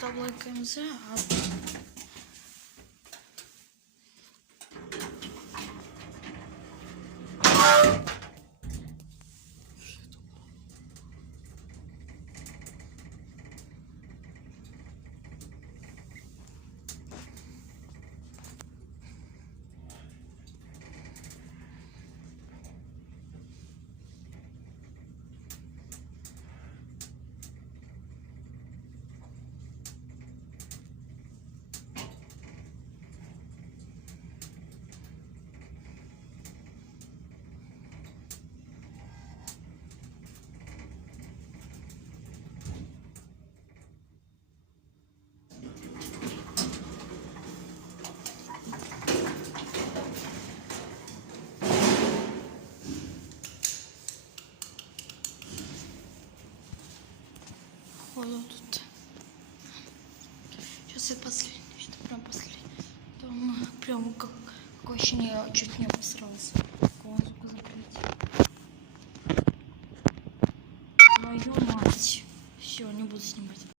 табликаемся. Вот тут. Сейчас я последний, это прям последний. Там прям как ощущение, чуть не обосрался.